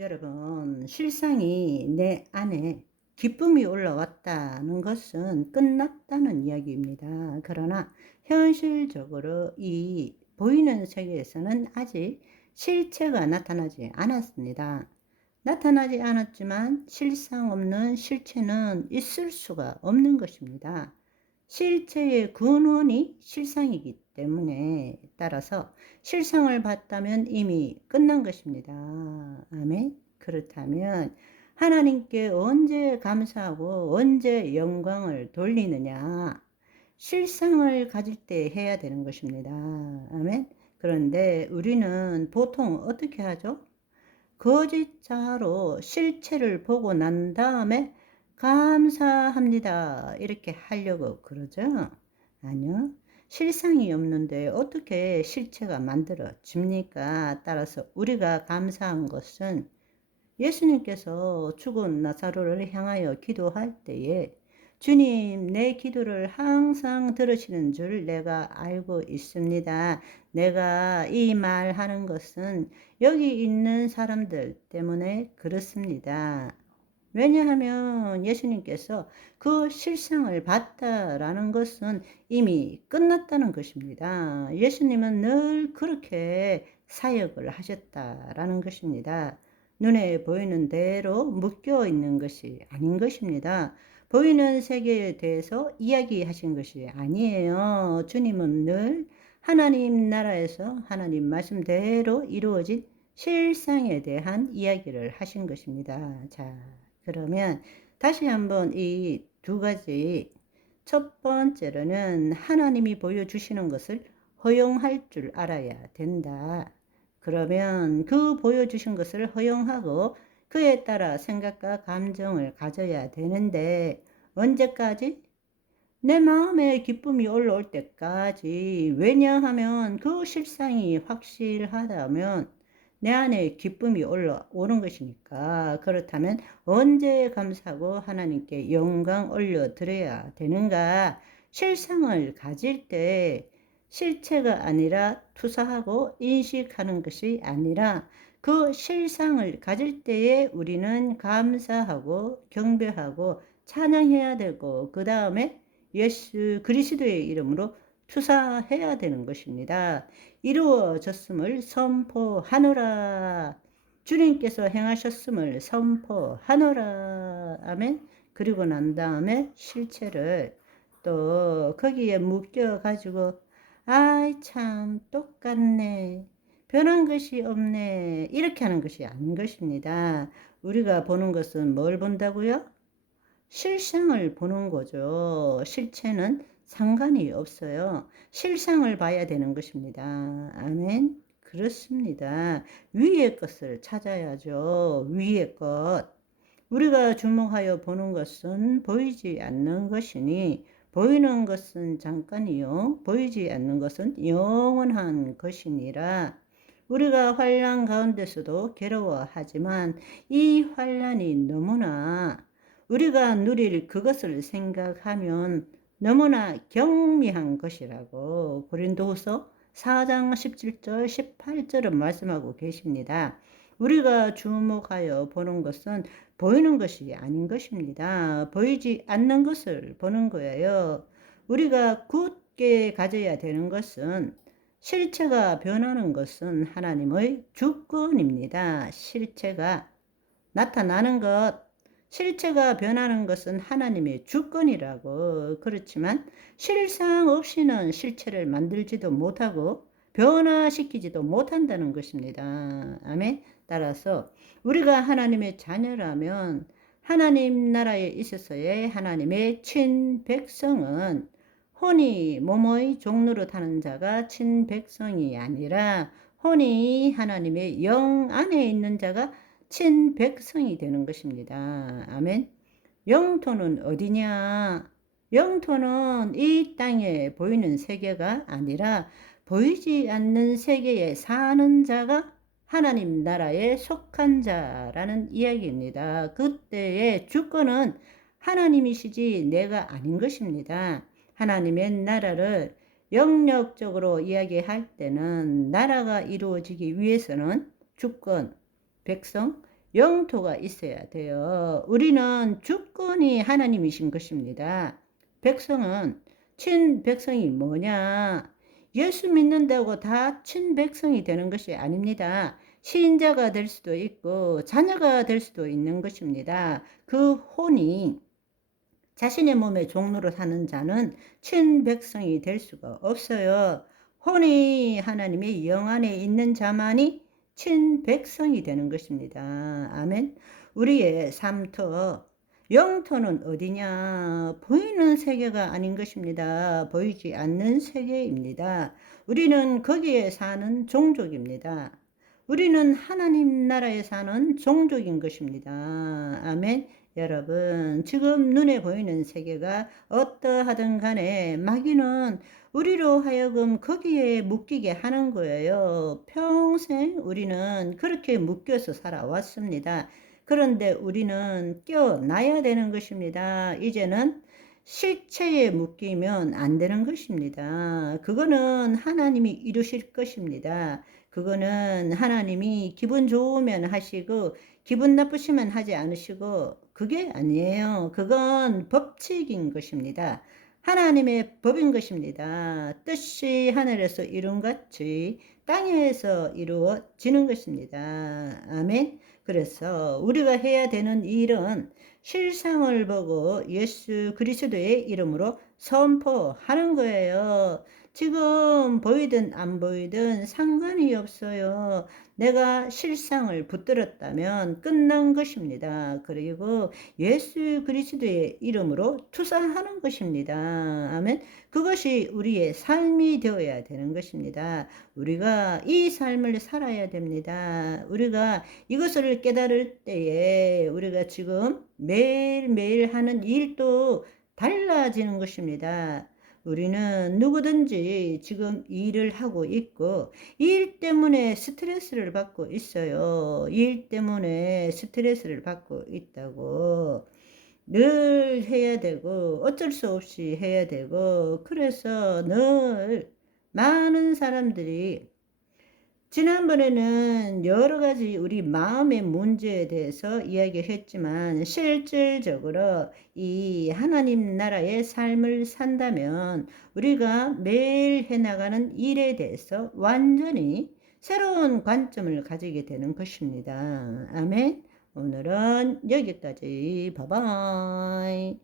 여러분, 실상이 내 안에 기쁨이 올라왔다는 것은 끝났다는 이야기입니다. 그러나 현실적으로 이 보이는 세계에서는 아직 실체가 나타나지 않았습니다. 나타나지 않았지만 실상 없는 실체는 있을 수가 없는 것입니다. 실체의 근원이 실상이기 때문에 따라서 실상을 봤다면 이미 끝난 것입니다. 아멘. 그렇다면 하나님께 언제 감사하고 언제 영광을 돌리느냐? 실상을 가질 때 해야 되는 것입니다. 아멘. 그런데 우리는 보통 어떻게 하죠? 거짓자로 실체를 보고 난 다음에 감사합니다 이렇게 하려고 그러죠? 아니요. 실상이 없는데 어떻게 실체가 만들어집니까? 따라서 우리가 감사한 것은 예수님께서 죽은 나사로를 향하여 기도할 때에 주님, 내 기도를 항상 들으시는 줄 내가 알고 있습니다. 내가 이 말하는 것은 여기 있는 사람들 때문에 그렇습니다. 왜냐하면 예수님께서 그 실상을 봤다라는 것은 이미 끝났다는 것입니다. 예수님은 늘 그렇게 사역을 하셨다라는 것입니다. 눈에 보이는 대로 묶여 있는 것이 아닌 것입니다. 보이는 세계에 대해서 이야기하신 것이 아니에요. 주님은 늘 하나님 나라에서 하나님 말씀대로 이루어진 실상에 대한 이야기를 하신 것입니다. 자, 그러면 다시 한번 이 두 가지, 첫 번째로는 하나님이 보여주시는 것을 허용할 줄 알아야 된다. 그러면 그 보여주신 것을 허용하고 그에 따라 생각과 감정을 가져야 되는데 언제까지? 내 마음에 기쁨이 올라올 때까지. 왜냐하면 그 실상이 확실하다면 내 안에 기쁨이 올라오는 것이니까. 그렇다면 언제 감사하고 하나님께 영광 올려드려야 되는가? 실상을 가질 때 실체가 아니라 투사하고 인식하는 것이 아니라 그 실상을 가질 때에 우리는 감사하고 경배하고 찬양해야 되고 그 다음에 예수 그리스도의 이름으로 투사해야 되는 것입니다. 이루어졌음을 선포하노라. 주님께서 행하셨음을 선포하노라. 아멘. 그리고 난 다음에 실체를 또 거기에 묶여 가지고 아이 참 똑같네, 변한 것이 없네 이렇게 하는 것이 아닌 것입니다. 우리가 보는 것은 뭘 본다고요? 실상을 보는 거죠. 실체는 상관이 없어요. 실상을 봐야 되는 것입니다. 아멘. 그렇습니다. 위의 것을 찾아야죠. 위의 것. 우리가 주목하여 보는 것은 보이지 않는 것이니 보이는 것은 잠깐이요 보이지 않는 것은 영원한 것이니라. 우리가 환난 가운데서도 괴로워하지만 이 환난이 너무나 우리가 누릴 그것을 생각하면 너무나 경미한 것이라고 고린도후서 4장 17절 18절은 말씀하고 계십니다. 우리가 주목하여 보는 것은 보이는 것이 아닌 것입니다. 보이지 않는 것을 보는 거예요. 우리가 굳게 가져야 되는 것은 실체가 변하는 것은 하나님의 주권입니다. 실체가 나타나는 것, 실체가 변하는 것은 하나님의 주권이라고. 그렇지만 실상 없이는 실체를 만들지도 못하고 변화시키지도 못한다는 것입니다. 아멘. 따라서 우리가 하나님의 자녀라면 하나님 나라에 있어서의 하나님의 친백성은 혼이 몸의 종로로 타는 자가 친백성이 아니라 혼이 하나님의 영 안에 있는 자가 친백성이 되는 것입니다. 아멘. 영토는 어디냐? 영토는 이 땅에 보이는 세계가 아니라 보이지 않는 세계에 사는 자가 하나님 나라에 속한 자라는 이야기입니다. 그때의 주권은 하나님이시지 내가 아닌 것입니다. 하나님의 나라를 영역적으로 이야기할 때는 나라가 이루어지기 위해서는 주권, 백성, 영토가 있어야 돼요. 우리는 주권이 하나님이신 것입니다. 백성은 친백성이 뭐냐? 예수 믿는다고 다 친백성이 되는 것이 아닙니다. 신자가 될 수도 있고 자녀가 될 수도 있는 것입니다. 그 혼이 자신의 몸의 종로로 사는 자는 친백성이 될 수가 없어요. 혼이 하나님의 영 안에 있는 자만이 친백성이 되는 것입니다. 아멘. 우리의 삶터, 영토는 어디냐? 보이는 세계가 아닌 것입니다. 보이지 않는 세계입니다. 우리는 거기에 사는 종족입니다. 우리는 하나님 나라에 사는 종족인 것입니다. 아멘. 여러분, 지금 눈에 보이는 세계가 어떠하든 간에 마귀는 우리로 하여금 거기에 묶이게 하는 거예요. 평생 우리는 그렇게 묶여서 살아왔습니다. 그런데 우리는 깨어나야 되는 것입니다. 이제는 실체에 묶이면 안 되는 것입니다. 그거는 하나님이 이루실 것입니다. 그거는 하나님이 기분 좋으면 하시고 기분 나쁘시면 하지 않으시고 그게 아니에요. 그건 법칙인 것입니다. 하나님의 법인 것입니다. 뜻이 하늘에서 이룬같이 땅에서 이루어지는 것입니다. 아멘. 그래서 우리가 해야 되는 일은 실상을 보고 예수 그리스도의 이름으로 선포하는 거예요. 지금 보이든 안 보이든 상관이 없어요. 내가 실상을 붙들었다면 끝난 것입니다. 그리고 예수 그리스도의 이름으로 투사하는 것입니다. 아멘. 그것이 우리의 삶이 되어야 되는 것입니다. 우리가 이 삶을 살아야 됩니다. 우리가 이것을 깨달을 때에 우리가 지금 매일매일 하는 일도 달라지는 것입니다. 우리는 누구든지 지금 일을 하고 있고 일 때문에 스트레스를 받고 있어요. 일 때문에 스트레스를 받고 있다고. 늘 해야 되고 어쩔 수 없이 해야 되고 그래서 늘 많은 사람들이 지난번에는 여러 가지 우리 마음의 문제에 대해서 이야기했지만 실질적으로 이 하나님 나라의 삶을 산다면 우리가 매일 해나가는 일에 대해서 완전히 새로운 관점을 가지게 되는 것입니다. 아멘. 오늘은 여기까지. 바이바이.